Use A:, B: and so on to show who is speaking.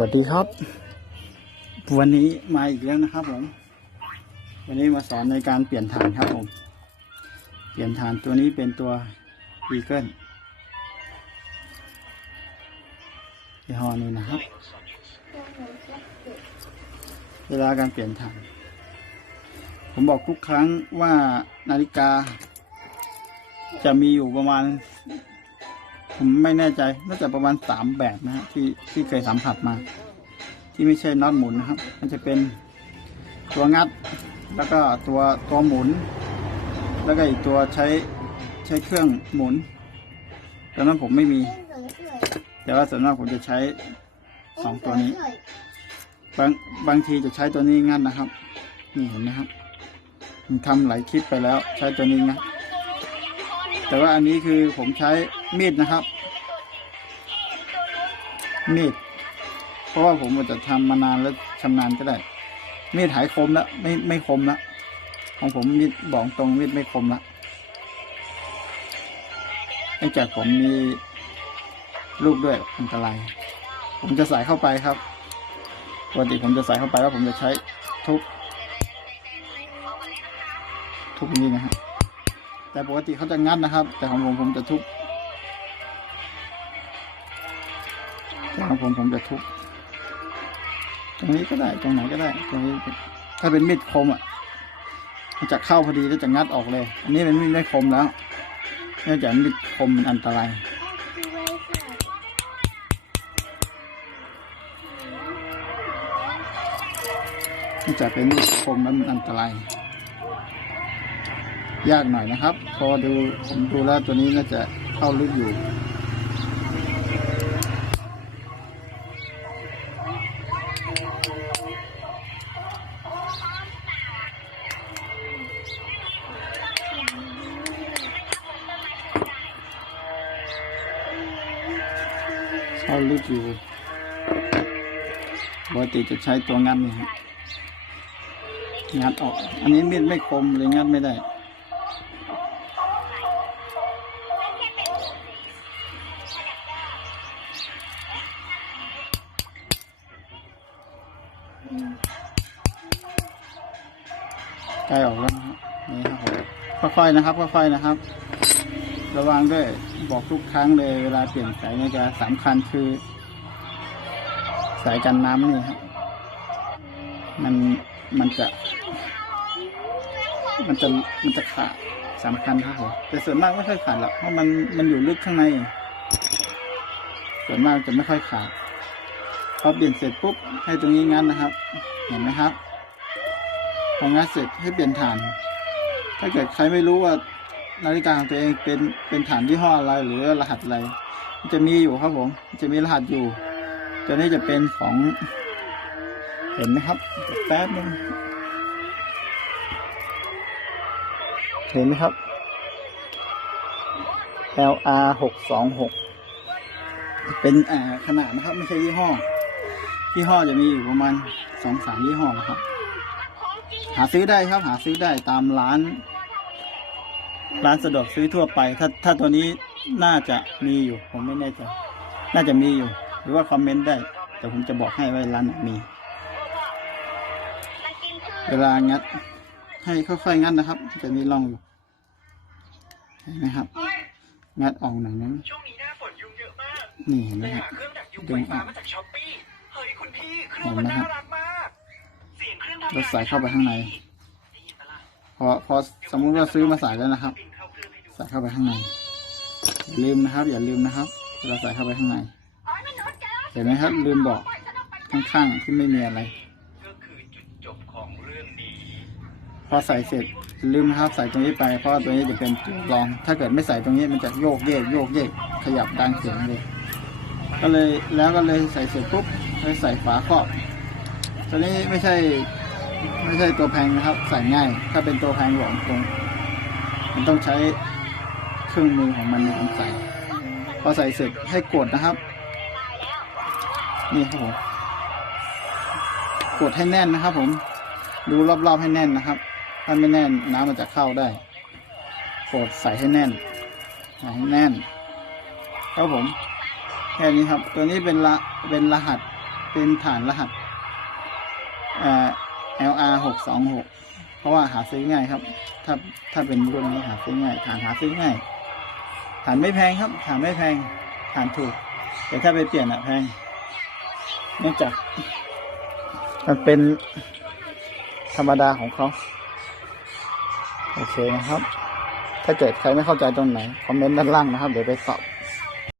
A: วัสดีครับ วันนี้มาอีกแล้วนะครับผม วันนี้มาสอนในการเปลี่ยนฐานครับผม เปลี่ยนฐานตัวนี้เป็นตัวอีเกิลยี่ห้อนี้นะครับ เวลาการเปลี่ยนฐาน ผมบอกทุกครั้งว่านาฬิกา จะมีอยู่ประมาณ ผมไม่แน่ใจน่าจะประมาณสามแบบนะฮะที่ที่เคยสัมผัสมา ที่ไม่ใช่น็อตหมุนนะครับ มันจะเป็นตัวงัด แล้วก็ตัวตัวหมุน แล้วก็อีกตัวใช้ใช้เครื่องหมุนตอนนั้นผมไม่มี แต่ว่าส่วนมากผมจะใช้สองตัวนี้บางบางทีจะใช้ตัวนี้งัดนะครับ นี่เห็นไหมครับผมทำหลายคลิปไปแล้วใช้ตัวนี้งัดแต่ว่าอันนี้คือผมใช้ มีดนะครับ มีด เพราะว่าผมอาจจะทำมานานแล้วชำนาญก็ได้ มีดหายคมแล้วไม่ไม่คมแล้วของผมมีดบอกตรงมีดไม่คมล้วเนื่องจากผมมีลูกด้วยอันตราย ผมจะใส่เข้าไปครับปกติผมจะใส่เข้าไปแล้วผมจะใช้ทุบทุบอย่างนี้นะฮะแต่ปกติเขาจะงัดนะครับ แต่ของผมผมจะทุบ ผมผมจะทุบตรงนี้ก็ได้ตรงไหนก็ได้ตรงนี้ถ้าเป็นมีดคมอะมันจะเข้าพอดีแล้วจะงัดออกเลย อันนี้เป็นมีดไม่คมแล้วเนื่องจากมีดคมมันอันตรายเนื่องจากเป็นมีดคมแล้วมันอันตรายยากหน่อยนะครับ พอดูผมดูแล้วตัวนี้น่าจะเข้าลึกอยู่ เข้าลึกอยู่ปกติจะใช้ตัวงัดนี่ครับงัดออก อันนี้มีดไม่คมเลยงัดไม่ได้ใกล้ออกแล้วนะครับนี่ครับผมค่อยๆนะครับ ค่อยๆนะครับ ระวังด้วยบอกทุกครั้งเลยเวลาเปลี่ยนสายนาฬิกาสำคัญคือ สายกันน้ำนี่ครับมันมันจะ มันจะมันจะขาดสำคัญครับผมแต่ส่วนมากไม่ค่อยขาดหรอกเพราะมันมันอยู่ลึกข้างใน ส่วนมากจะไม่ค่อยขาดพอเปลี่ยนเสร็จปุ๊บให้ตรงนี้งั้นนะครับ เห็นไหมครับพองัดเสร็จให้เปลี่ยนฐาน ถ้าเกิดใครไม่รู้ว่า นาฬิกาของตัวเองเป็นเป็นฐานที่ห้ออะไรหรือรหัสอะไรจะมีอยู่ครับผมจะมีรหัสอยู่ตัวนี้จะเป็นของ เห็นไหมครับแป๊บนึงเห็นไหมครับ LR หกสองหกเป็นขนาดนะครับ ไม่ใช่ยี่ห้อยี่ห้อจะมีอยู่ประมาณสองสามยี่ห้อนะครับ หาซื้อได้ครับ หาซื้อได้ตามร้าน ร้านสะดวกซื้อทั่วไป ถ้าถ้าตัวนี้น่าจะมีอยู่ ผมไม่แน่ใจน่าจะมีอยู่ หรือว่าคอมเมนต์ได้แต่ผมจะบอกให้ว่าร้านไหนมี เวลางัด ให้ค่อยๆงัดนะครับ จะมีร่องอยู่เห็นไหมครับ งัดออกหน่อยนึง
B: ช่วงนี้หน้าฝนยุงเยอะมาก
A: นี่เห็นไหม
B: เลย
A: ครับ
B: หาเครื่องดักยุงไฟฟ้ามาจากช้อปปี้เฮ้ยคุณพี่เครื่อง
A: เห็
B: มัน
A: นไหมครั
B: น่า
A: บ
B: รักมากเสียงเครื่องทำ
A: เรา
B: งาน
A: ใส่เข้าไปข้างใน
B: ได้ยินปะล่ะ
A: พอพอสมมุติว่าซื้อมาใส่แล้วนะครับ
B: ใส่
A: เข้าไปข้างในอย่าลืมนะครับ อย่าลืมนะครับเวลาใส่เข้าไปข้างใน เห็นไหมครับ ลืมบอกข้างๆที่ไม่มีอะไร
B: ก็คือจุดจบของเรื่องนี้
A: พอใส่เสร็จลืมนะครับใส่ตรงนี้ไปเพราะตัวนี้จะเป็นตัวรอง ถ้าเกิดไม่ใส่ตรงนี้มันจะโยกเยกโยกเยกขยับดังเสียงเลย ก็เลยแล้วก็เลยใส่เสร็จปุ๊บเลยใส่ฝาครอบตัวนี้ไม่ใช่ ไม่ใช่ตัวแพงนะครับ ใส่ง่าย ถ้าเป็นตัวแพงบอกตรงมันต้องใช้เครื่องมือของมันในการใส่ พอใส่เสร็จให้กดนะครับ นี่ครับผม กดให้แน่นนะครับ ผม ดูรอบๆให้แน่นนะครับ ถ้าไม่แน่นน้ำมันจะเข้าได้ กดใส่ให้แน่น ใส่ให้แน่น ครับผม แค่นี้ครับ ตัวนี้เป็นละเป็นรหัส เป็นฐานรหัสเอ่อ LR หกสองหกเพราะว่าหาซื้อง่ายครับ ถ้าถ้าเป็นรุ่นนี้หาซื้อง่ายฐานหาซื้อง่ายฐานไม่แพงครับฐานไม่แพงฐานถูก แต่ถ้าไปเปลี่ยนอะแพงเนื่องจากมันเป็นธรรมดาของเขาโอเคนะครับ ถ้าเกิดใครไม่เข้าใจตรงไหน คอมเมนต์ด้านล่างนะครับ เดี๋ยวไปตอบ